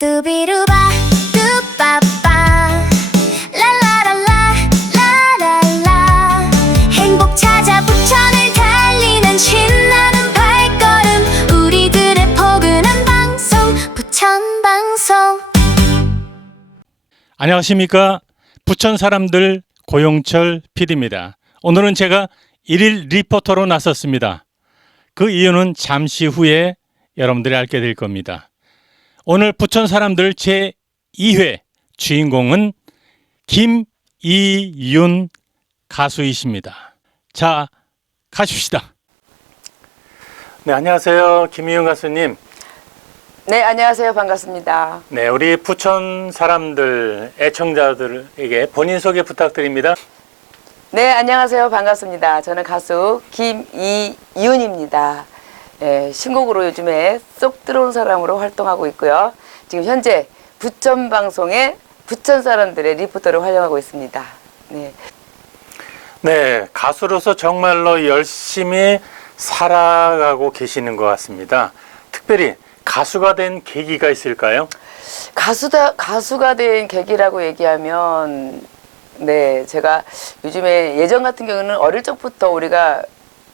뚜비루바 뚜빠빠 랄라랄라 라랄라 행복 찾아 부천을 달리는 신나는 발걸음 우리들의 포근한 방송 부천방송. 안녕하십니까. 부천 사람들 고용철 PD입니다. 오늘은 제가 일일 리포터로 나섰습니다. 그 이유는 잠시 후에 여러분들이 알게 될 겁니다. 오늘 부천 사람들 제2회 주인공은 김이윤 가수이십니다. 자, 가십시다. 네, 안녕하세요. 김이윤 가수님. 네, 안녕하세요. 반갑습니다. 네, 우리 부천 사람들, 애청자들에게 본인 소개 부탁드립니다. 네, 안녕하세요. 반갑습니다. 저는 가수 김이윤입니다. 신곡으로 요즘에 쏙 들어온 사람으로 활동하고 있고요. 지금 현재 부천 방송의 부천 사람들의 리포터를 활용하고 있습니다. 네. 네, 가수로서 정말로 열심히 살아가고 계시는 것 같습니다. 특별히 가수가 된 계기가 있을까요? 가수가 된 계기라고 얘기하면, 네, 제가 요즘에 예전 같은 경우는 어릴 적부터 우리가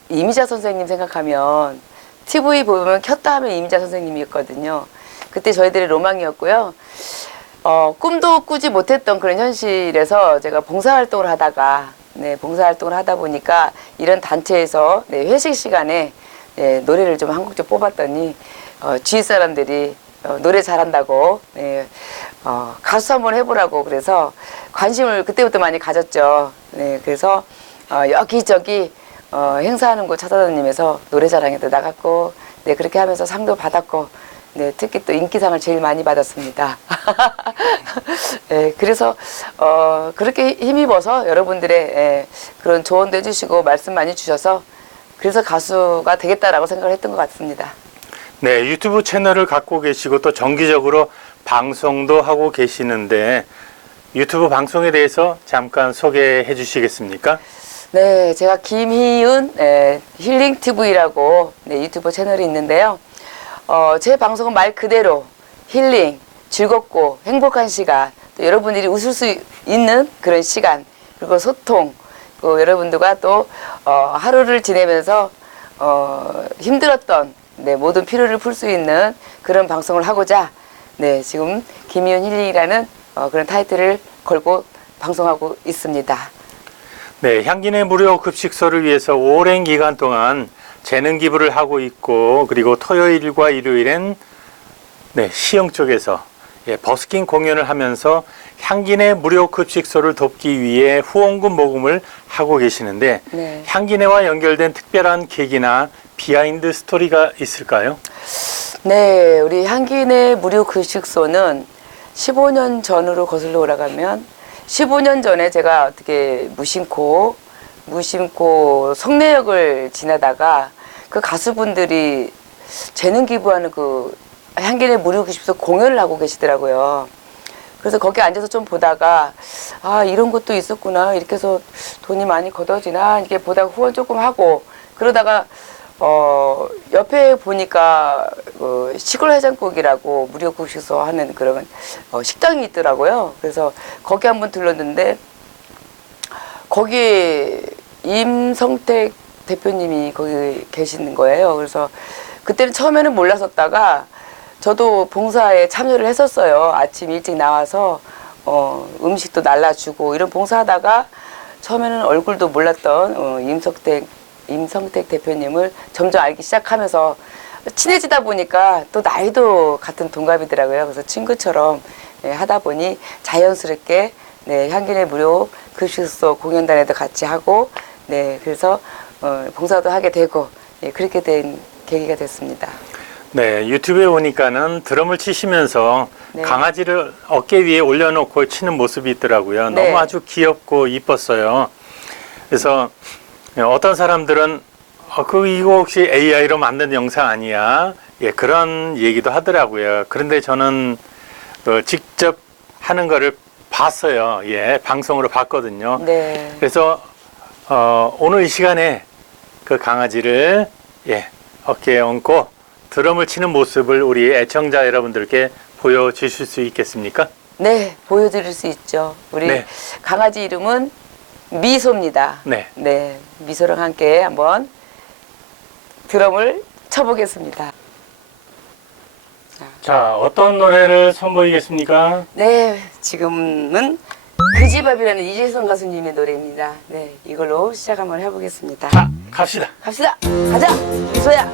이미자 선생님 생각하면 TV 보면 켰다 하면 이미자 선생님이었거든요. 그때 저희들의 로망이었고요. 꿈도 꾸지 못했던 그런 현실에서 제가 봉사활동을 하다가, 봉사활동을 하다 보니까 이런 단체에서 회식 시간에 노래를 좀 한 곡 좀 뽑았더니 주위 사람들이 노래 잘한다고 가수 한번 해보라고 그래서 관심을 그때부터 많이 가졌죠. 그래서 여기저기 행사하는 곳 찾아다니면서 노래자랑에도 나갔고, 그렇게 하면서 상도 받았고, 특히 또 인기상을 제일 많이 받았습니다. 그래서 그렇게 힘입어서 여러분들의 그런 조언도 해주시고 말씀 많이 주셔서 그래서 가수가 되겠다라고 생각을 했던 것 같습니다. 네, 유튜브 채널을 갖고 계시고 또 정기적으로 방송도 하고 계시는데 유튜브 방송에 대해서 잠깐 소개해 주시겠습니까? 네, 제가 김희윤 힐링 TV라고 유튜브 채널이 있는데요. 제 방송은 말 그대로 힐링, 즐겁고 행복한 시간, 또 여러분들이 웃을 수 있는 그런 시간, 그리고 소통, 또 여러분들과 또 하루를 지내면서 힘들었던 모든 피로를 풀 수 있는 그런 방송을 하고자 지금 김희윤 힐링이라는 그런 타이틀을 걸고 방송하고 있습니다. 네, 향기내 무료 급식소를 위해서 오랜 기간 동안 재능 기부를 하고 있고, 그리고 토요일과 일요일엔 시흥 쪽에서 버스킹 공연을 하면서 향기내 무료 급식소를 돕기 위해 후원금 모금을 하고 계시는데 향기내와 연결된 특별한 계기나 비하인드 스토리가 있을까요? 네, 우리 향기내 무료 급식소는 15년 전으로 거슬러 올라가면 15년 전에 제가 어떻게 무심코 성내역을 지나다가 그 가수분들이 재능 기부하는 그 향기내 무료 급식소 공연을 하고 계시더라고요. 그래서 거기 앉아서 좀 보다가 이런 것도 있었구나, 이렇게 해서 돈이 많이 걷어지나 이렇게 보다가 후원 조금 하고 그러다가 옆에 보니까 시골 해장국이라고 무료 급식소 하는 그런 식당이 있더라고요. 그래서 거기 한번 들렀는데 거기 임성택 대표님이 거기 계시는 거예요. 그래서 그때는 처음에는 몰랐었다가 저도 봉사에 참여를 했었어요. 아침 일찍 나와서 음식도 날라주고 이런 봉사하다가 처음에는 얼굴도 몰랐던 임성택 대표님을 점점 알기 시작하면서 친해지다 보니까 또 나이도 같은 동갑이더라고요. 그래서 친구처럼 하다 보니 자연스럽게 향기내 무료 급식소 공연단에도 같이 하고 그래서 봉사도 하게 되고 그렇게 된 계기가 됐습니다. 네, 유튜브에 보니까는 드럼을 치시면서 강아지를 어깨 위에 올려놓고 치는 모습이 있더라고요. 너무 아주 귀엽고 이뻤어요. 그래서 어떤 사람들은 이거 혹시 AI로 만든 영상 아니야? 그런 얘기도 하더라고요. 그런데 저는 직접 하는 거를 봤어요. 방송으로 봤거든요. 그래서 오늘 이 시간에 그 강아지를 어깨에 얹고 드럼을 치는 모습을 우리 애청자 여러분들께 보여주실 수 있겠습니까? 네, 보여드릴 수 있죠. 우리 네. 강아지 이름은 미소입니다. 네. 네, 미소랑 함께 한번 드럼을 쳐보겠습니다. 자, 어떤 노래를 선보이겠습니까? 네, 지금은 그지밥이라는 이재성 가수님의 노래입니다. 네, 이걸로 시작 한번 해보겠습니다. 자, 갑시다. 갑시다. 가자, 미소야.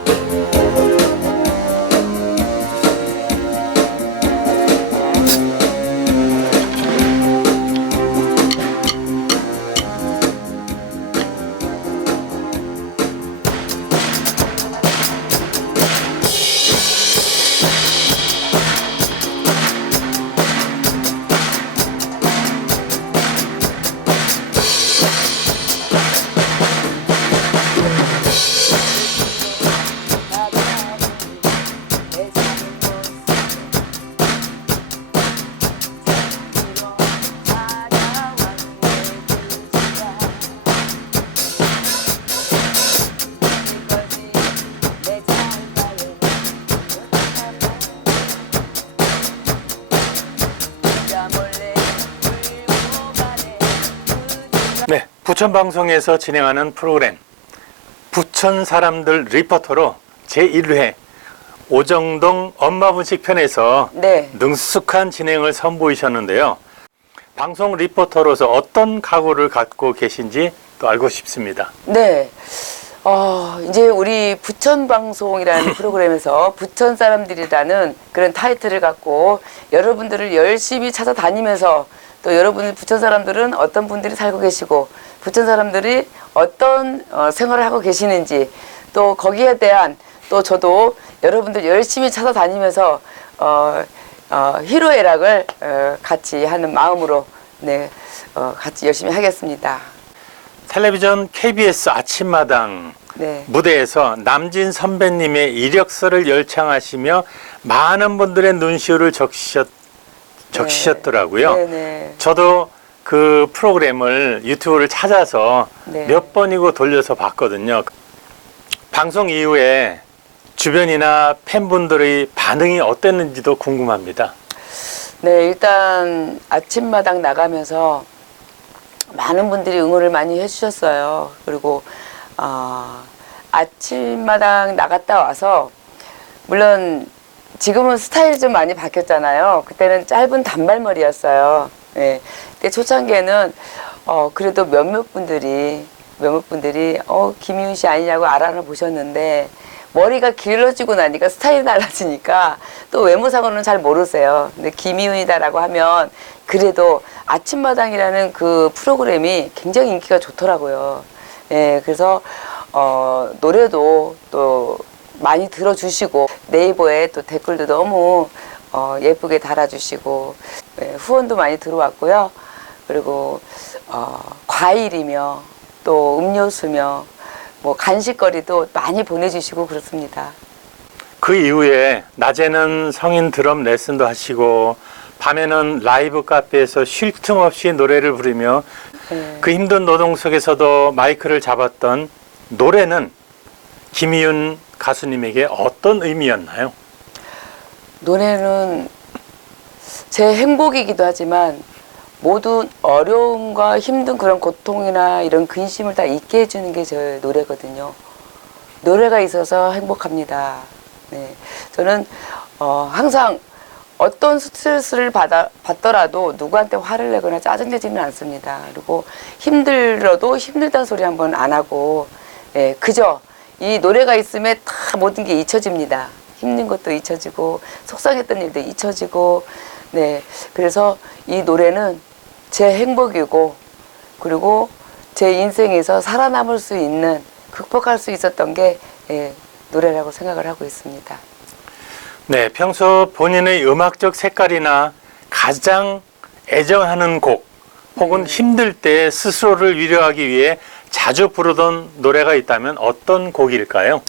네, 부천 방송에서 진행하는 프로그램 부천 사람들 리포터로 제1회 오정동 엄마분식 편에서 네. 능숙한 진행을 선보이셨는데요. 방송 리포터로서 어떤 각오를 갖고 계신지 또 알고 싶습니다. 네. 이제 우리 부천 방송이라는 프로그램에서 부천 사람들이라는 그런 타이틀을 갖고 여러분들을 열심히 찾아다니면서 또 여러분 부천 사람들은 어떤 분들이 살고 계시고 부천 사람들이 어떤 생활을 하고 계시는지 또 거기에 대한 또 저도 여러분들 열심히 찾아다니면서 희로애락을 같이 하는 마음으로 네, 같이 열심히 하겠습니다. 텔레비전 KBS 아침마당 네. 무대에서 남진 선배님의 이력서를 열창하시며 많은 분들의 눈시울을 적시셨더라고요. 네네. 저도 그 프로그램을 유튜브를 찾아서 네. 몇 번이고 돌려서 봤거든요. 방송 이후에 주변이나 팬분들의 반응이 어땠는지도 궁금합니다. 네, 일단 아침마당 나가면서 많은 분들이 응원을 많이 해주셨어요. 그리고 아침마당 나갔다 와서 물론 지금은 스타일이 좀 많이 바뀌었잖아요. 그때는 짧은 단발머리였어요. 네. 그때 초창기에는 그래도 몇몇 분들이 김희훈 씨 아니냐고 알아보셨는데 머리가 길러지고 나니까 스타일이 달라지니까 또 외모상으로는 잘 모르세요. 근데 김희훈이다라고 하면 그래도 아침마당이라는 그 프로그램이 굉장히 인기가 좋더라고요. 예, 그래서 노래도 또 많이 들어주시고 네이버에 또 댓글도 너무 예쁘게 달아주시고 예, 후원도 많이 들어왔고요. 그리고 과일이며 또 음료수며 뭐 간식거리도 많이 보내주시고 그렇습니다. 그 이후에 낮에는 성인 드럼 레슨도 하시고 밤에는 라이브 카페에서 쉴 틈 없이 노래를 부르며 네. 그 힘든 노동 속에서도 마이크를 잡았던 노래는 김희윤 가수님에게 어떤 의미였나요? 노래는 제 행복이기도 하지만 모든 어려움과 힘든 그런 고통이나 이런 근심을 다 잊게 해주는 게 제 노래거든요. 노래가 있어서 행복합니다. 네. 저는 항상 어떤 스트레스를 받더라도 누구한테 화를 내거나 짜증내지는 않습니다. 그리고 힘들어도 힘들다는 소리 한번 안 하고 예, 그저 이 노래가 있음에 다 모든 게 잊혀집니다. 힘든 것도 잊혀지고 속상했던 일도 잊혀지고 네. 그래서 이 노래는 제 행복이고 그리고 제 인생에서 살아남을 수 있는 극복할 수 있었던 게 예, 노래라고 생각을 하고 있습니다. 네, 평소 본인의 음악적 색깔이나 가장 애정하는 곡 혹은 힘들 때 스스로를 위로하기 위해 자주 부르던 노래가 있다면 어떤 곡일까요?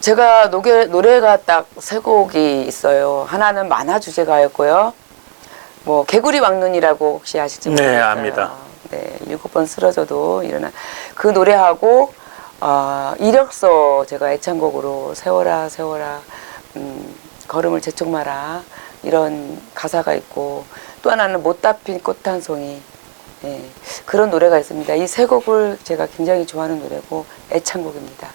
제가 노래가 딱 세 곡이 있어요. 하나는 만화 주제가였고요. 뭐 개구리 왕눈이라고 혹시 아실지 모르겠어요. 네, 압니다. 네, 7번 쓰러져도 일어나 그 노래하고 이력서 제가 애창곡으로 세워라 세워라 걸음을 재촉 마라 이런 가사가 있고 또 하나는 못다 핀 꽃 한 송이 예, 그런 노래가 있습니다. 이 세 곡을 제가 굉장히 좋아하는 노래고 애창곡입니다.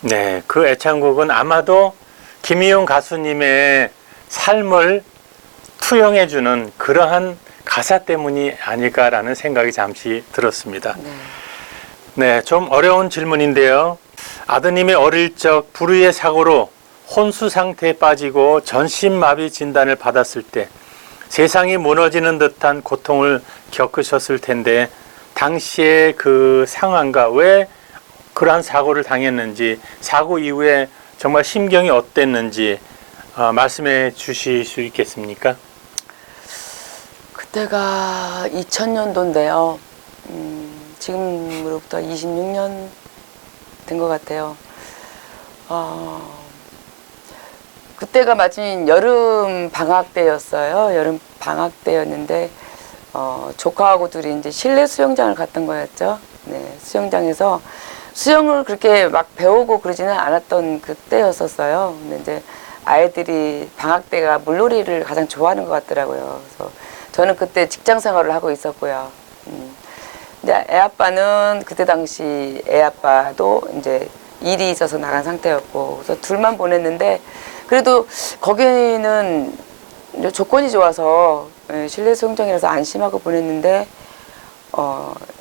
네, 그 애창곡은 아마도 김희용 가수님의 삶을 투영해주는 그러한 가사 때문이 아닐까라는 생각이 잠시 들었습니다. 네. 네, 좀 어려운 질문인데요. 아드님이 어릴 적 불의의 사고로 혼수 상태에 빠지고 전신마비 진단을 받았을 때 세상이 무너지는 듯한 고통을 겪으셨을 텐데 당시의 그 상황과 왜 그러한 사고를 당했는지 사고 이후에 정말 심경이 어땠는지 말씀해 주실 수 있겠습니까? 그때가 2000년도인데요. 지금으로부터 26년 된 것 같아요. 그때가 마침 여름 방학 때였어요. 여름 방학 때였는데 조카하고 둘이 이제 실내 수영장을 갔던 거였죠. 네, 수영장에서 수영을 그렇게 막 배우고 그러지는 않았던 그때였었어요. 근데 이제 아이들이 방학 때가 물놀이를 가장 좋아하는 것 같더라고요. 그래서 저는 그때 직장 생활을 하고 있었고요. 근데 애 아빠는 그때 당시 애 아빠도 이제 일이 있어서 나간 상태였고 그래서 둘만 보냈는데 그래도 거기는 이제 조건이 좋아서 실내 수영장이라서 안심하고 보냈는데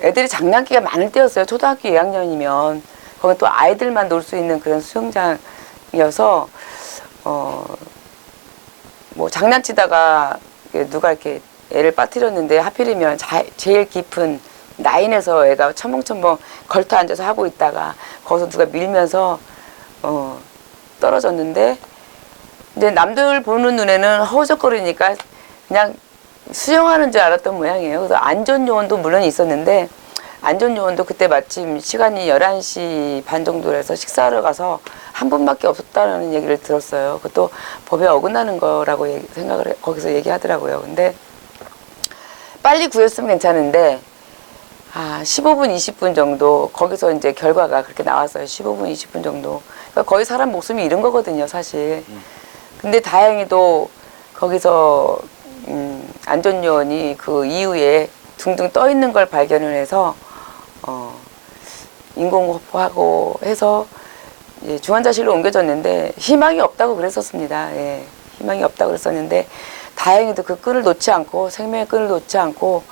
애들이 장난기가 많을 때였어요. 초등학교 2학년이면 거기 또 아이들만 놀 수 있는 그런 수영장이어서 뭐 장난치다가 누가 이렇게 애를 빠뜨렸는데 하필이면 제일 깊은 라인에서 애가 첨벙첨벙 걸터 앉아서 하고 있다가 거기서 누가 밀면서 떨어졌는데 근데 남들 보는 눈에는 허우적거리니까 그냥 수영하는 줄 알았던 모양이에요. 그래서 안전요원도 물론 있었는데 안전요원도 그때 마침 시간이 11시 반 정도라서 식사하러 가서 한 분밖에 없었다는 얘기를 들었어요. 그것도 법에 어긋나는 거라고 생각을 거기서 얘기하더라고요. 근데 빨리 구했으면 괜찮은데 15분, 20분 정도 거기서 이제 결과가 그렇게 나왔어요. 15분, 20분 정도. 그러니까 거의 사람 목숨이 잃은 거거든요, 사실. 근데 다행히도 거기서 안전요원이 그 이후에 둥둥 떠 있는 걸 발견을 해서 인공호흡하고 해서 중환자실로 옮겨졌는데 희망이 없다고 그랬었습니다. 예, 희망이 없다고 그랬었는데 다행히도 그 끈을 놓지 않고 생명의 끈을 놓지 않고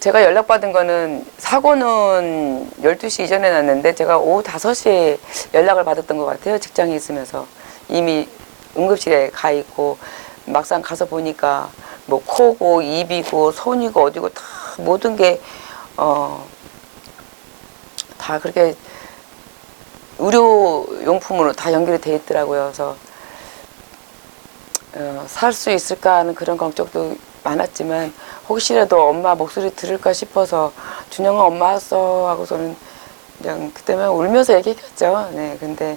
제가 연락받은 거는 사고는 12시 이전에 났는데 제가 오후 5시에 연락을 받았던 것 같아요. 직장에 있으면서 이미 응급실에 가 있고 막상 가서 보니까 뭐 코고 입이고 손이고 어디고 다 모든 게 다 그렇게 의료용품으로 다 연결이 돼 있더라고요. 그래서 살 수 있을까 하는 그런 걱정도 많았지만 혹시라도 엄마 목소리 들을까 싶어서 준영아 엄마 왔어 하고서는 그냥 그때만 울면서 얘기했죠. 네, 근데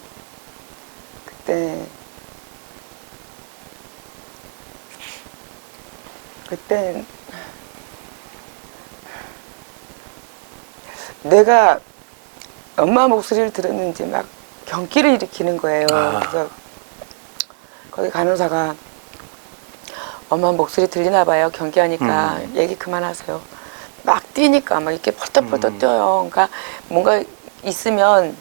그때 내가 엄마 목소리를 들었는지 막 경기를 일으키는 거예요. 그래서 거기 간호사가 엄마 목소리 들리나 봐요. 경기하니까 얘기 그만하세요. 막 뛰니까 막 이렇게 펄떡펄떡 뛰어요. 그러니까 뭔가 있으면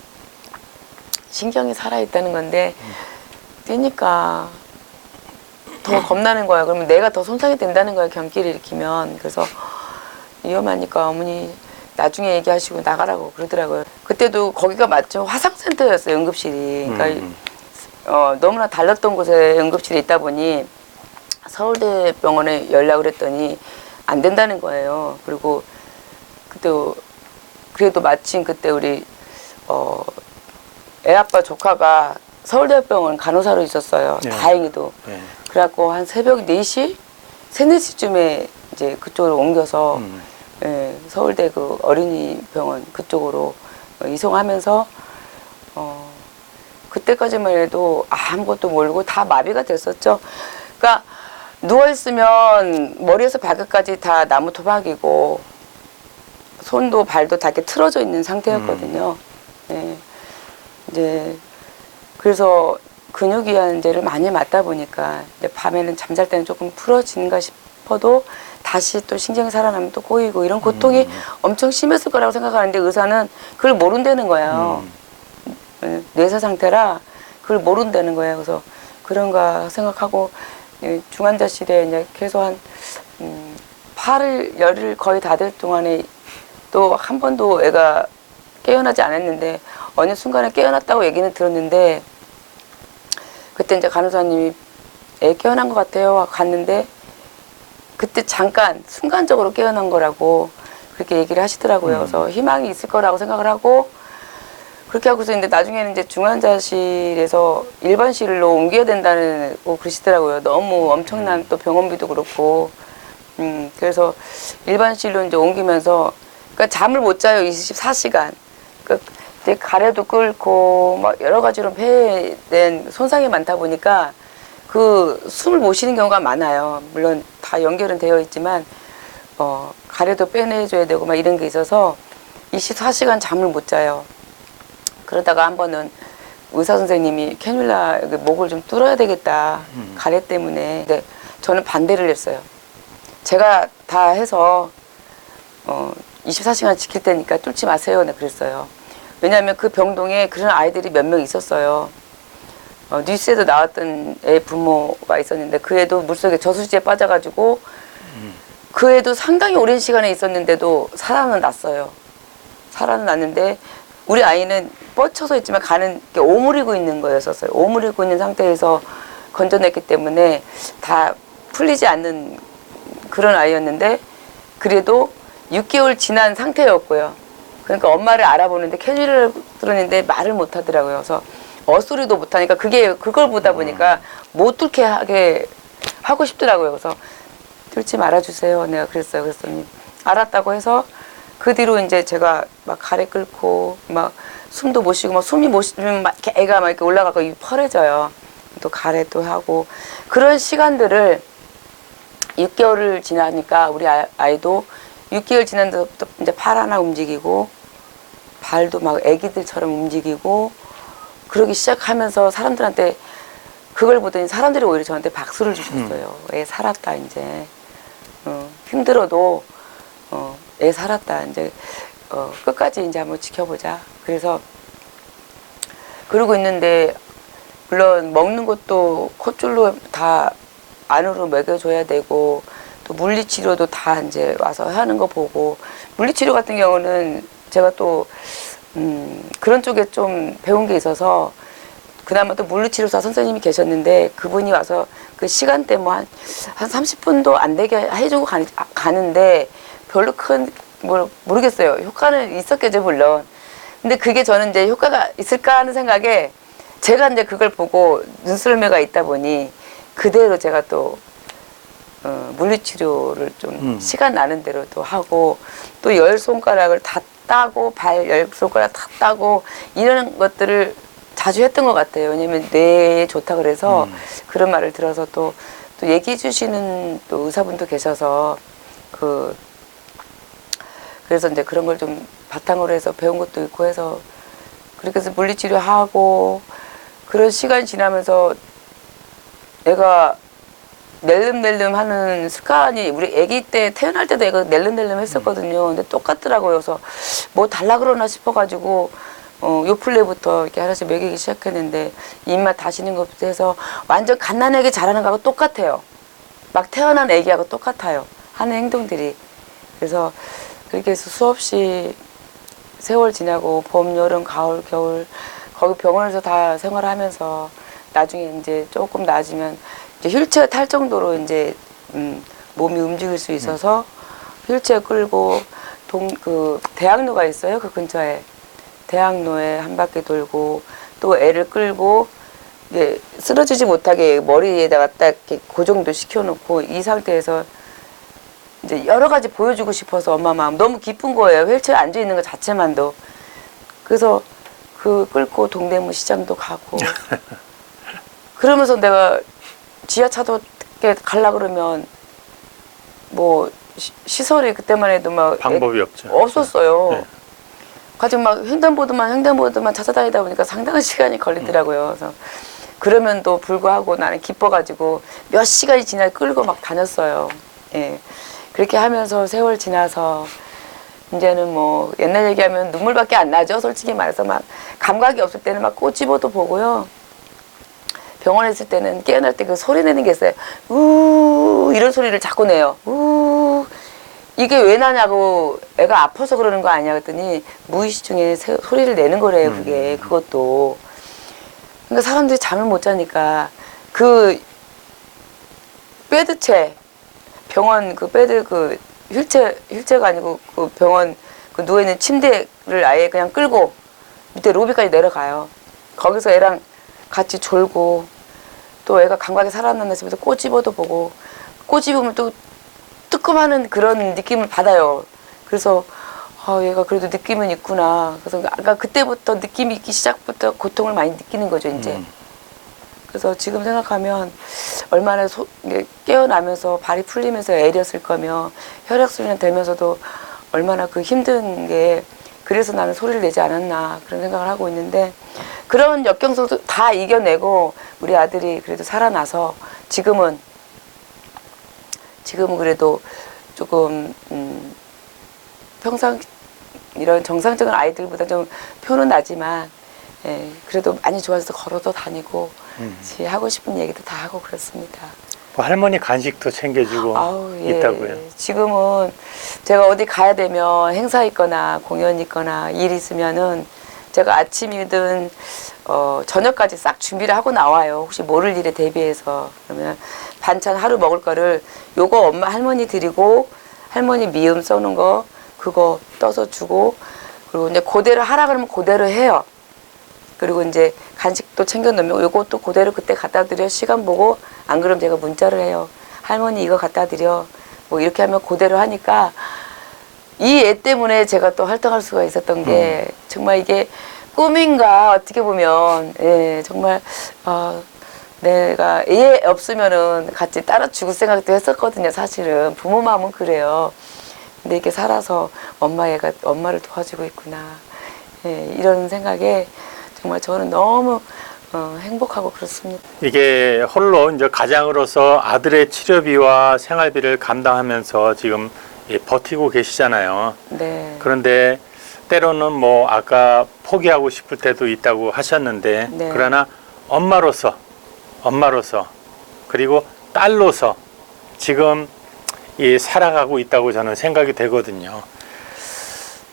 신경이 살아있다는 건데 뛰니까 더 겁나는 거예요. 그러면 내가 더 손상이 된다는 거예요. 경기를 일으키면. 그래서 위험하니까 어머니 나중에 얘기하시고 나가라고 그러더라고요. 그때도 거기가 마침 화상센터였어요. 응급실이. 그러니까 너무나 달랐던 곳에 응급실에 있다 보니 서울대병원에 연락을 했더니 안 된다는 거예요. 그리고 그래도 마침 그때 우리 애아빠 조카가 서울대병원 간호사로 있었어요. 네. 다행히도. 네. 그래갖고 한 새벽 4시? 3, 4시쯤에 이제 그쪽으로 옮겨서 예, 서울대 그 어린이병원 그쪽으로 이송하면서 그때까지만 해도 아무것도 모르고 다 마비가 됐었죠. 그러니까 누워있으면 머리에서 발끝까지 다 나무 토막이고 손도 발도 다 이렇게 틀어져 있는 상태였거든요. 예. 이제 그래서 근육이완제를 많이 맞다 보니까 이제 밤에는 잠잘 때는 조금 풀어지는가 싶어도 다시 또 신경이 살아나면 또 꼬이고 이런 고통이 엄청 심했을 거라고 생각하는데 의사는 그걸 모른다는 거예요. 뇌사 상태라 그걸 모른다는 거예요. 그래서 그런가 생각하고 중환자실에 이제 계속 한 8일, 열흘 거의 다 될 동안에 또 한 번도 애가 깨어나지 않았는데 어느 순간에 깨어났다고 얘기는 들었는데 그때 이제 간호사님이 애 깨어난 것 같아요. 갔는데 그때 잠깐 순간적으로 깨어난 거라고 그렇게 얘기를 하시더라고요. 그래서 희망이 있을 거라고 생각을 하고 그렇게 하고서 있는데 나중에는 이제 중환자실에서 일반실로 옮겨야 된다고 그러시더라고요. 너무 엄청난 또 병원비도 그렇고 그래서 일반실로 이제 옮기면서 그러니까 잠을 못 자요. 24시간. 그러니까 이제 가래도 끓고 막 여러 가지로 폐에 대한 손상이 많다 보니까 그 숨을 못 쉬는 경우가 많아요. 물론 다 연결은 되어 있지만 가래도 빼내줘야 되고 막 이런 게 있어서 24시간 잠을 못 자요. 그러다가 한 번은 의사 선생님이 캐뉼라 목을 좀 뚫어야 되겠다. 가래 때문에. 근데 저는 반대를 했어요. 제가 다 해서 24시간 지킬 테니까 뚫지 마세요. 네, 그랬어요. 왜냐하면 그 병동에 그런 아이들이 몇 명 있었어요. 뉴스에도 나왔던 애 부모가 있었는데 그 애도 물속에 저수지에 빠져가지고 그 애도 상당히 오랜 시간에 있었는데도 살아는 났어요. 살아는 났는데 우리 아이는 뻗쳐서 있지만 가는 게 오므리고 있는 거였었어요. 오므리고 있는 상태에서 건져냈기 때문에 다 풀리지 않는 그런 아이였는데 그래도 6개월 지난 상태였고요. 그러니까 엄마를 알아보는데 캐뉼라를 들었는데 말을 못 하더라고요. 그래서 어소리도 못 하니까 그걸 보다 보니까 못 뚫게 하게 하고 싶더라고요. 그래서 뚫지 말아주세요. 내가 그랬어요. 그랬더니 알았다고 해서 그 뒤로 이제 제가 막 가래 끓고 막 숨도 못 쉬고 막 숨이 못 쉬면 막 이렇게 애가 막 이렇게 올라가고 입이 펄해져요. 또 가래도 하고 그런 시간들을 6개월을 지나니까 우리 아이도 6개월 지난 데부터 이제 팔 하나 움직이고 발도 막 애기들처럼 움직이고 그러기 시작하면서 사람들한테 그걸 보더니 사람들이 오히려 저한테 박수를 주셨어요. 애 살았다 이제 힘들어도 애 살았다 이제 끝까지 이제 한번 지켜보자. 그래서 그러고 있는데 물론 먹는 것도 콧줄로 다 안으로 먹여줘야 되고 또 물리치료도 다 이제 와서 하는 거 보고 물리치료 같은 경우는 제가 또 그런 쪽에 좀 배운 게 있어서 그나마 또 물리치료사 선생님이 계셨는데 그분이 와서 그 시간대 뭐 한 30분도 안 되게 해주고 가는데 별로 큰 뭘 모르겠어요. 효과는 있었겠죠 물론. 근데 그게 저는 이제 효과가 있을까 하는 생각에 제가 이제 그걸 보고 눈썰매가 있다 보니 그대로 제가 또 물리치료를 좀 시간 나는 대로 또 하고 또 열 손가락을 다 따고 발 열 손가락 다 따고 이런 것들을 자주 했던 것 같아요. 왜냐면 뇌에 좋다 그래서 그런 말을 들어서 또 얘기해 주시는 또 의사분도 계셔서 그래서 이제 그런 걸 좀 바탕으로 해서 배운 것도 있고 해서 그렇게 해서 물리치료하고 그런 시간이 지나면서 애가 낼름낼름 하는 습관이 우리 아기 때 태어날 때도 애가 낼름낼름 했었거든요. 근데 똑같더라고요. 그래서 뭐 달라 그러나 싶어가지고 요플레부터 이렇게 하나씩 먹이기 시작했는데 입맛 다시는 것부터 해서 완전 갓난아기 자라는 거하고 똑같아요. 막 태어난 아기하고 똑같아요. 하는 행동들이. 그래서 그렇게 해서 수없이 세월 지나고 봄, 여름, 가을, 겨울 거기 병원에서 다 생활하면서 나중에 이제 조금 나아지면 이제 휠체어 탈 정도로 이제 몸이 움직일 수 있어서 휠체어 끌고 그 대학로가 있어요. 그 근처에 대학로에 한 바퀴 돌고 또 애를 끌고 이제 쓰러지지 못하게 머리에다가 딱 이렇게 고정도 시켜놓고 이 상태에서 이제 여러 가지 보여주고 싶어서 엄마 마음 너무 기쁜 거예요. 휠체어 앉아 있는 것 자체만도. 그래서 그 끌고 동대문 시장도 가고 그러면서 내가 지하차도 가려 그러면 뭐 시설이 그때만 해도 막 방법이 없죠. 없었어요. 네. 가지고 막 횡단보도만 찾아다니다 보니까 상당한 시간이 걸리더라고요. 그래서 그러면도 불구하고 나는 기뻐가지고 몇 시간이 지나 끌고 막 다녔어요. 예. 그렇게 하면서 세월 지나서 이제는 뭐 옛날 얘기하면 눈물밖에 안 나죠. 솔직히 말해서 막 감각이 없을 때는 막 꼬집어도 보고요. 병원에 있을 때는 깨어날 때 그 소리 내는 게 있어요. 우 이런 소리를 자꾸 내요. 우 이게 왜 나냐고 애가 아파서 그러는 거 아니야 그랬더니 무의식 중에 소리를 내는 거래요. 그게 그것도. 그러니까 사람들이 잠을 못 자니까 그 베드채 병원 그 베드 그 휠체어가 아니고 그 병원 그 누워 있는 침대를 아예 그냥 끌고 밑에 로비까지 내려가요. 거기서 애랑 같이 졸고 또 애가 감각이 살아났으면서 꼬집어도 보고 꼬집으면 또 뜨끔하는 그런 느낌을 받아요. 그래서 얘가 그래도 느낌은 있구나. 그래서 아까 그때부터 느낌이 있기 시작부터 고통을 많이 느끼는 거죠, 이제. 그래서 지금 생각하면 얼마나 깨어나면서 발이 풀리면서 애렸을 거며 혈액순환 되면서도 얼마나 그 힘든 게 그래서 나는 소리를 내지 않았나 그런 생각을 하고 있는데 그런 역경들도 다 이겨내고 우리 아들이 그래도 살아나서 지금은 그래도 조금 평상 이런 정상적인 아이들보다 좀 표는 나지만 그래도 많이 좋아져서 걸어도 다니고 하고 싶은 얘기도 다 하고 그렇습니다. 뭐 할머니 간식도 챙겨주고 있다고요. 지금은 제가 어디 가야 되면 행사 있거나 공연 있거나 일 있으면은 제가 아침이든 저녁까지 싹 준비를 하고 나와요. 혹시 모를 일에 대비해서. 그러면 반찬 하루 먹을 거를 요거 엄마 할머니 드리고 할머니 미음 써놓은 거 그거 떠서 주고 그리고 이제 그대로 하라 그러면 그대로 해요. 그리고 이제 간식도 챙겨 놓으면 요것도 그대로 그때 갖다 드려 시간 보고 안 그러면 제가 문자를 해요. 할머니 이거 갖다 드려. 뭐 이렇게 하면 그대로 하니까 이 애 때문에 제가 또 활동할 수가 있었던 게 정말 이게 꿈인가 어떻게 보면 정말 내가 애 없으면은 같이 따라 죽을 생각도 했었거든요. 사실은 부모 마음은 그래요. 근데 이렇게 살아서 엄마를 도와주고 있구나 이런 생각에 정말 저는 너무 행복하고 그렇습니다. 이게 홀로 이제 가장으로서 아들의 치료비와 생활비를 감당하면서 지금 버티고 계시잖아요. 네. 그런데 때로는 뭐 아까 포기하고 싶을 때도 있다고 하셨는데 네. 그러나 엄마로서 그리고 딸로서 지금 살아가고 있다고 저는 생각이 되거든요.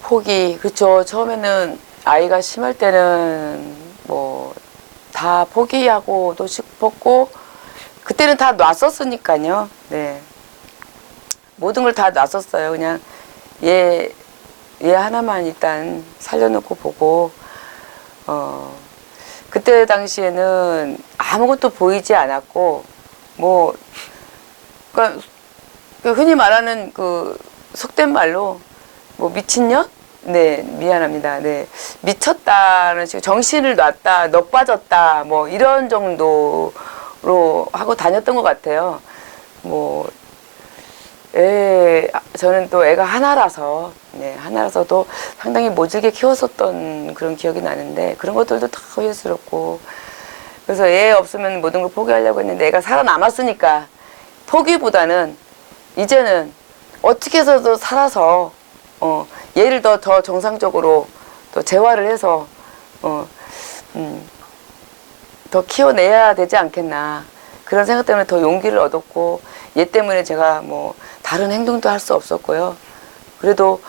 포기 그렇죠. 처음에는 아이가 심할 때는 뭐 다 포기하고도 싶었고 그때는 다 놨었으니까요. 네. 모든 걸 다 놨었어요. 그냥 얘 하나만 일단 살려놓고 보고 그때 당시에는 아무것도 보이지 않았고 뭐 그러니까 흔히 말하는 그 속된 말로 뭐 미친년? 네, 미안합니다. 네, 미쳤다는 식으로 정신을 놨다, 넋 빠졌다, 뭐 이런 정도로 하고 다녔던 것 같아요. 뭐 저는 또 애가 하나라서 하나라서도 상당히 모질게 키웠었던 그런 기억이 나는데 그런 것들도 다 후회스럽고 그래서 애 없으면 모든 걸 포기하려고 했는데 애가 살아남았으니까 포기보다는 이제는 어떻게 해서도 살아서 얘를 더 정상적으로 더 재활을 해서 더 키워내야 되지 않겠나 그런 생각 때문에 더 용기를 얻었고 얘 때문에 제가 뭐 다른 행동도 할 수 없었고요. 그래도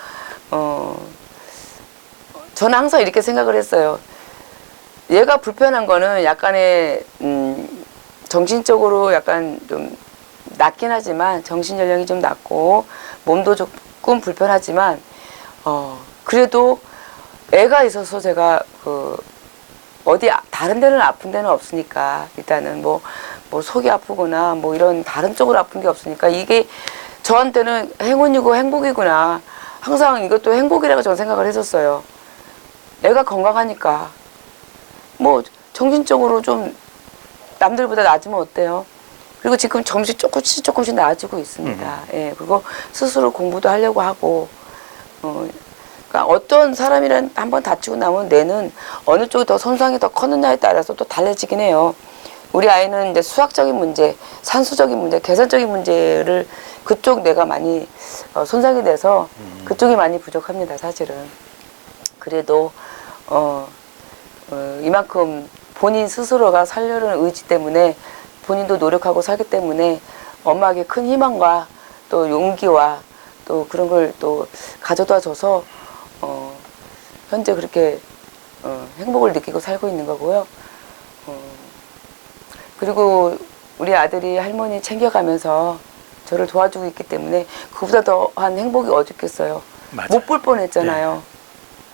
저는 항상 이렇게 생각을 했어요. 얘가 불편한 거는 약간의 정신적으로 약간 좀 낮긴 하지만 정신 연령이 좀 낮고 몸도 조금 불편하지만 그래도 애가 있어서 제가 어디 다른 데는 아픈 데는 없으니까 일단은 뭐 속이 아프거나 뭐 이런 다른 쪽으로 아픈 게 없으니까 이게 저한테는 행운이고 행복이구나. 항상 이것도 행복이라고 저는 생각을 했었어요. 애가 건강하니까 뭐 정신적으로 좀 남들보다 나아지면 어때요? 그리고 지금 조금씩 나아지고 있습니다. 예, 그리고 스스로 공부도 하려고 하고 그러니까 어떤 사람이란 한번 다치고 나면 뇌는 어느 쪽이 더 손상이 더 커느냐에 따라서 또 달라지긴 해요. 우리 아이는 이제 수학적인 문제, 산수적인 문제, 계산적인 문제를 그쪽 내가 많이 손상이 돼서 그쪽이 많이 부족합니다, 사실은. 그래도 이만큼 본인 스스로가 살려는 의지 때문에 본인도 노력하고 살기 때문에 엄마에게 큰 희망과 또 용기와 또 그런 걸 또 가져다 줘서 현재 그렇게 행복을 느끼고 살고 있는 거고요. 그리고 우리 아들이 할머니 챙겨가면서 저를 도와주고 있기 때문에 그보다 더한 행복이 어디 있겠어요. 못 볼 뻔했잖아요. 네.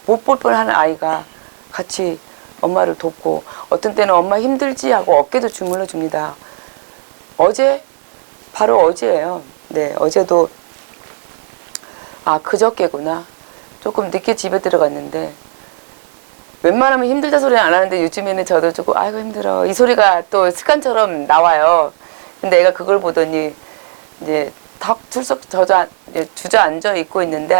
못 볼 뻔한 아이가 같이 엄마를 돕고 어떤 때는 엄마 힘들지 하고 어깨도 주물러 줍니다. 바로 어제예요. 네, 어제도 그저께구나. 조금 늦게 집에 들어갔는데 웬만하면 힘들다 소리는 안 하는데 요즘에는 저도 조금 아이고 힘들어 이 소리가 또 습관처럼 나와요. 근데 애가 그걸 보더니 이제 턱 출석 주저앉아 있고 있는데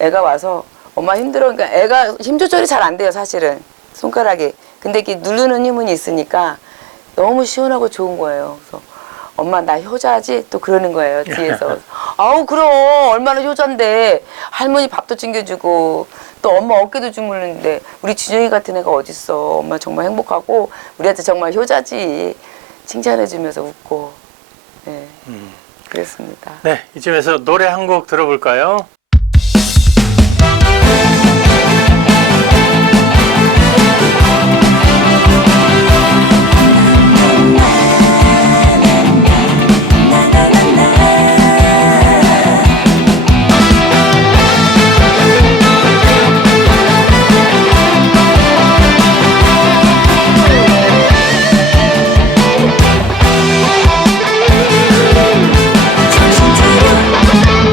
애가 와서 엄마 힘들어. 그러니까 애가 힘 조절이 잘 안 돼요, 사실은 손가락이. 근데 이렇게 누르는 힘은 있으니까 너무 시원하고 좋은 거예요. 그래서 엄마 나 효자지? 또 그러는 거예요, 뒤에서. 아우 그럼 얼마나 효자인데 할머니 밥도 챙겨주고 또 엄마 어깨도 주무르는데 우리 준영이 같은 애가 어딨어. 엄마 정말 행복하고 우리한테 정말 효자지. 칭찬해주면서 웃고. 네, 그랬습니다. 네, 이쯤에서 노래 한 곡 들어볼까요?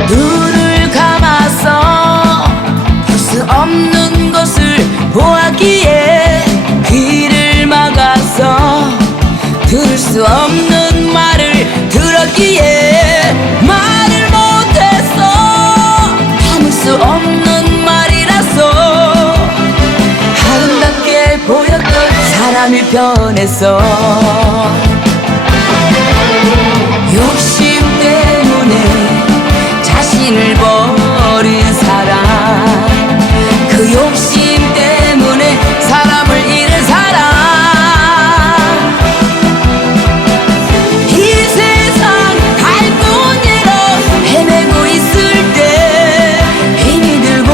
눈을 감아서 볼 수 없는 것을 보았기에 귀를 막아서 들을 수 없는 말을 들었기에 말을 못했어. 담을 수 없는 말이라서 아름답게 보였던 사람이 변했어. 욕심 때문에 자신을 버린 사람, 그 욕심 때문에 사람을 잃은 사람. 이 세상 갈 곳 잃어 헤매고 있을 때 힘이 들고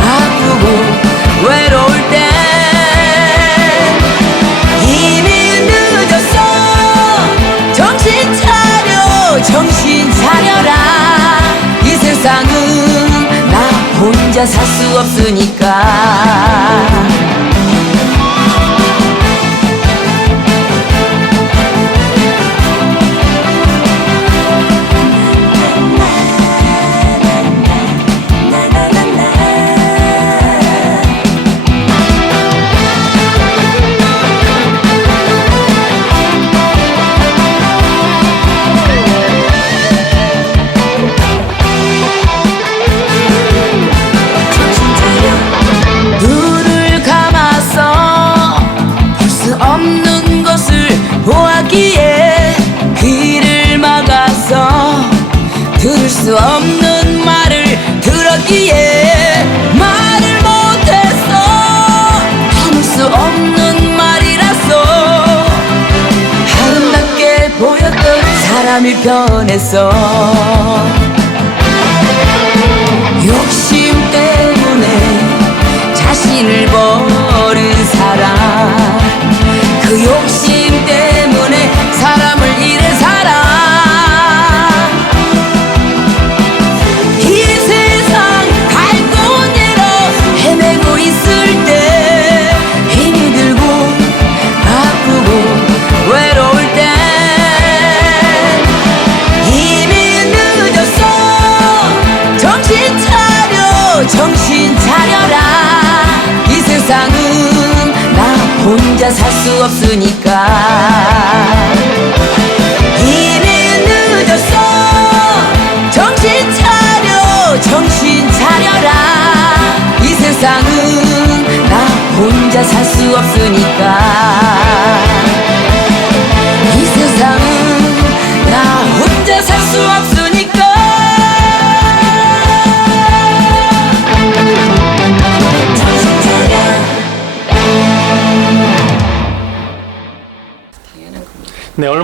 아프고 외로울 때 이미 늦었어. 정신 차려 정신 차려라. 이 세상은 나 혼자 살 수 없으니까. 눈을 감아서 볼 수 없는 것을 보았기에 귀를 막아서 들을 수 없는 말을 들었기에 말을 못했어. 담을 수 없는 말이라서 아름답게 보였던 사람이 변했어. 욕심 때문에 자신을 버린 사람, 그 욕심 때문에 사람을 잃은 사람. 이 세상 갈 곳 잃어 헤매고 있을 때 힘이 들고 아프고 외로울 때 이미 늦었어. 정신 차려 정신 차려라. 이 세상은 나 혼자 살 수 없으니까. 이미 늦었어. 정신 차려 정신 차려라. 이 세상은 나 혼자 살 수 없으니까.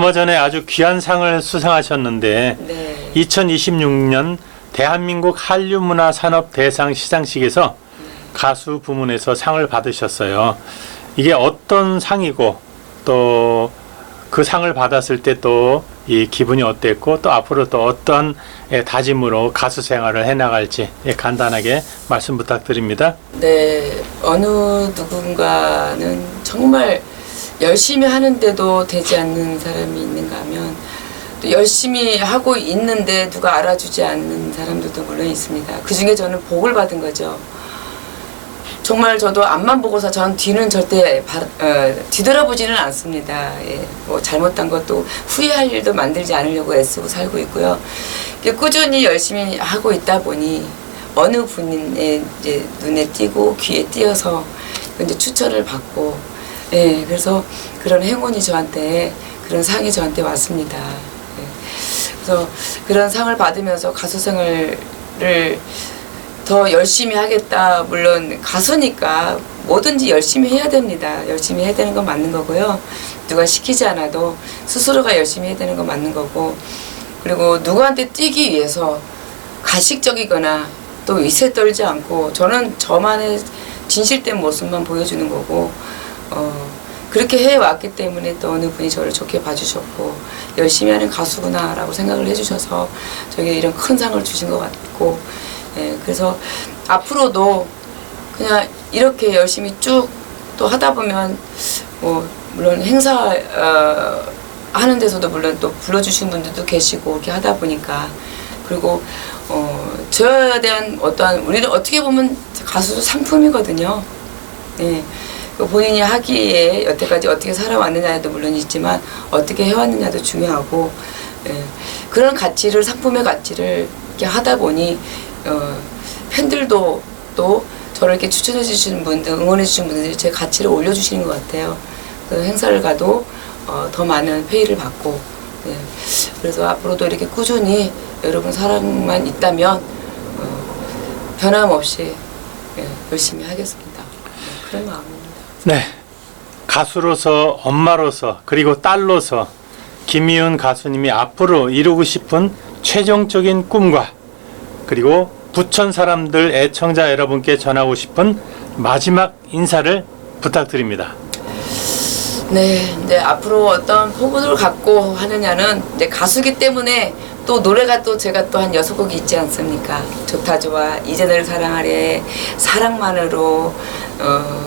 얼마 전에 아주 귀한 상을 수상하셨는데 네. 2026년 대한민국 한류문화산업 대상 시상식에서 가수 부문에서 상을 받으셨어요. 이게 어떤 상이고 또 그 상을 받았을 때 또 이 기분이 어땠고 또 앞으로 또 어떤 다짐으로 가수 생활을 해나갈지 간단하게 말씀 부탁드립니다. 네, 어느 누군가는 정말 열심히 하는데도 되지 않는 사람이 있는가 하면 또 열심히 하고 있는데 누가 알아주지 않는 사람들도 물론 있습니다. 그 중에 저는 복을 받은 거죠. 정말 저도 앞만 보고서 전 뒤는 절대 뒤돌아보지는 않습니다. 예, 뭐 잘못한 것도 후회할 일도 만들지 않으려고 애쓰고 살고 있고요. 꾸준히 열심히 하고 있다 보니 어느 분의 이제 눈에 띄고 귀에 띄어서 이제 추천을 받고, 예, 그래서 그런 행운이 저한테, 그런 상이 저한테 왔습니다. 예, 그래서 그런 상을 받으면서 가수 생활을 더 열심히 하겠다. 물론 가수니까 뭐든지 열심히 해야 됩니다. 열심히 해야 되는 건 맞는 거고요. 누가 시키지 않아도 스스로가 열심히 해야 되는 건 맞는 거고, 그리고 누구한테 뛰기 위해서 가식적이거나 또 위세 떨지 않고 저는 저만의 진실된 모습만 보여주는 거고, 그렇게 해왔기 때문에 또 어느 분이 저를 좋게 봐주셨고 열심히 하는 가수구나라고 생각을 해주셔서 저에게 이런 큰 상을 주신 것 같고, 예, 그래서 앞으로도 그냥 이렇게 열심히 쭉 또 하다 보면 뭐 물론 행사 하는 데서도 물론 또 불러주신 분들도 계시고 이렇게 하다 보니까, 그리고 저에 대한 어떠한, 우리는 어떻게 보면 가수도 상품이거든요. 예, 본인이 하기에 여태까지 어떻게 살아왔느냐도 물론 있지만 어떻게 해왔느냐도 중요하고, 예, 그런 가치를, 상품의 가치를 이렇게 하다 보니 팬들도 또 저를 이렇게 추천해 주시는 분들, 응원해 주시는 분들이 제 가치를 올려주시는 것 같아요. 그 행사를 가도 더 많은 페이를 받고, 네. 그래서 앞으로도 이렇게 꾸준히 여러분 사랑만 있다면 변함없이, 예, 열심히 하겠습니다. 네, 그런 마음입니다. 네, 가수로서, 엄마로서, 그리고 딸로서 김희은 가수님이 앞으로 이루고 싶은 최종적인 꿈과 그리고 부천 사람들, 애청자 여러분께 전하고 싶은 마지막 인사를 부탁드립니다. 네, 이제 앞으로 어떤 포부를 갖고 하느냐는 이제 가수기 때문에 또 노래가 또 제가 또 한 6곡이 있지 않습니까? 좋다 좋아, 이제 널 사랑하래, 사랑만으로,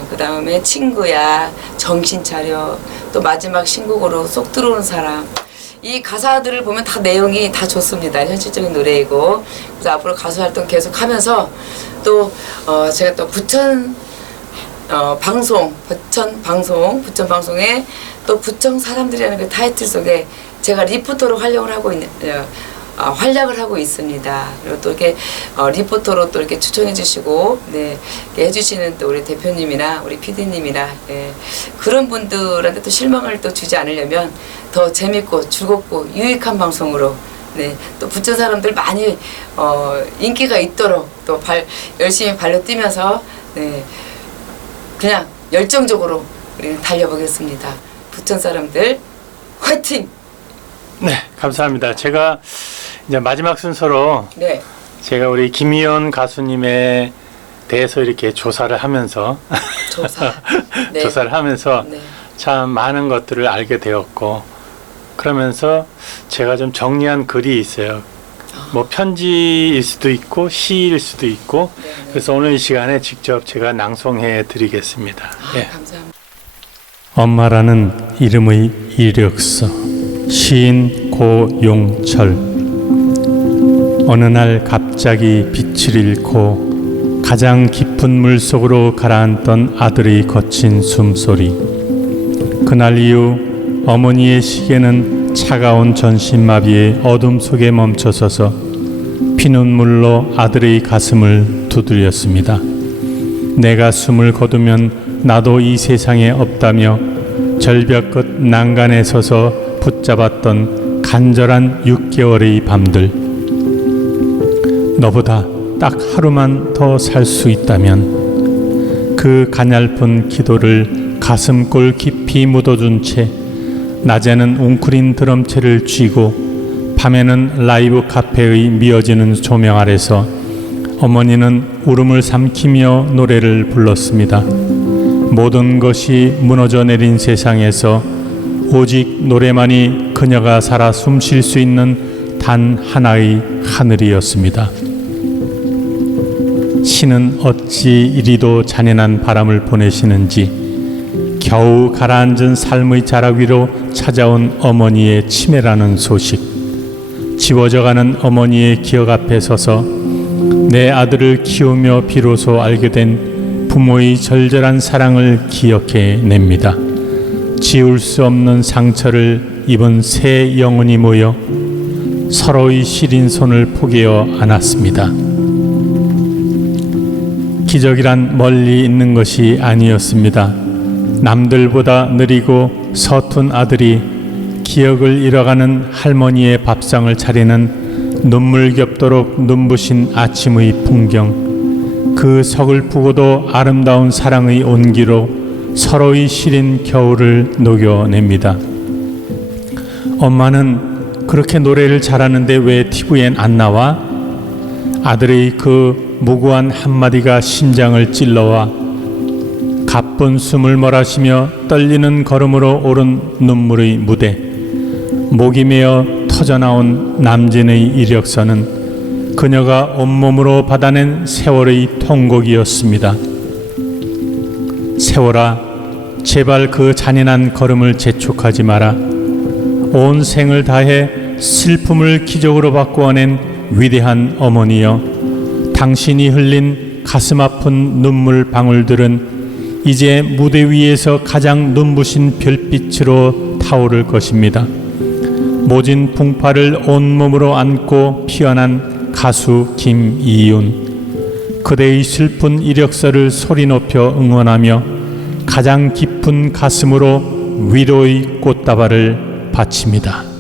그 다음에 친구야, 정신 차려, 또 마지막 신곡으로 쏙 들어오는 사람. 이 가사들을 보면 다 내용이 다 좋습니다. 현실적인 노래이고. 그래서 앞으로 가수 활동 계속 하면서 또 제가 또 부천 방송에 또 부천 사람들이라는 그 타이틀 속에 제가 리포터로 활약을 하고 있습니다. 그리고 또 이렇게 리포터로 또 이렇게 추천해 주시고, 네, 이렇게 해주시는 또 우리 대표님이나 우리 PD님이나, 예, 그런 분들한테 또 실망을 또 주지 않으려면 더 재밌고 즐겁고 유익한 방송으로, 네, 또 부천 사람들 많이 인기가 있도록 또 열심히 발로 뛰면서, 네, 그냥 열정적으로 우리는 달려보겠습니다. 부천 사람들 화이팅! 네, 감사합니다. 제가 이제 마지막 순서로, 네. 제가 우리 김희연 가수님에 대해서 이렇게 조사를 하면서 네. 조사를 하면서 네. 참 많은 것들을 알게 되었고, 그러면서 제가 좀 정리한 글이 있어요. 뭐 편지일 수도 있고 시일 수도 있고, 네네. 그래서 오늘 이 시간에 직접 제가 낭송해 드리겠습니다. 예. 감사합니다. 엄마라는 이름의 이력서, 시인 고용철. 어느 날 갑자기 빛을 잃고 가장 깊은 물속으로 가라앉던 아들의 거친 숨소리. 그날 이후 어머니의 시계는 차가운 전신마비의 어둠 속에 멈춰서서 피눈물로 아들의 가슴을 두드렸습니다. 내가 숨을 거두면 나도 이 세상에 없다며 절벽 끝 난간에 서서 붙잡았던 간절한 6개월의 밤들. 너보다 딱 하루만 더 살 수 있다면, 그 가냘픈 기도를 가슴골 깊이 묻어준 채 낮에는 웅크린 드럼체를 쥐고 밤에는 라이브 카페의 미어지는 조명 아래서 어머니는 울음을 삼키며 노래를 불렀습니다. 모든 것이 무너져 내린 세상에서 오직 노래만이 그녀가 살아 숨쉴 수 있는 단 하나의 하늘이었습니다. 신은 어찌 이리도 잔인한 바람을 보내시는지 겨우 가라앉은 삶의 자락 위로 찾아온 어머니의 치매라는 소식, 지워져가는 어머니의 기억 앞에 서서 내 아들을 키우며 비로소 알게 된 부모의 절절한 사랑을 기억해 냅니다. 지울 수 없는 상처를 입은 세 영혼이 모여 서로의 시린 손을 포개어 안았습니다. 기적이란 멀리 있는 것이 아니었습니다. 남들보다 느리고 서툰 아들이 기억을 잃어가는 할머니의 밥상을 차리는 눈물겹도록 눈부신 아침의 풍경, 그 서글프고도 아름다운 사랑의 온기로 서로의 시린 겨울을 녹여냅니다. 엄마는 그렇게 노래를 잘하는데 왜 TV엔 안 나와? 아들의 그 무고한 한마디가 심장을 찔러와 가쁜 숨을 몰아쉬며 떨리는 걸음으로 오른 눈물의 무대, 목이 메어 터져나온 남진의 이력서는 그녀가 온몸으로 받아낸 세월의 통곡이었습니다. 세월아, 제발 그 잔인한 걸음을 재촉하지 마라. 온 생을 다해 슬픔을 기적으로 바꾸어낸 위대한 어머니여, 당신이 흘린 가슴 아픈 눈물 방울들은 이제 무대 위에서 가장 눈부신 별빛으로 타오를 것입니다. 모진 풍파를 온몸으로 안고 피어난 가수 김이윤, 그대의 슬픈 이력서를 소리 높여 응원하며 가장 깊은 가슴으로 위로의 꽃다발을 바칩니다.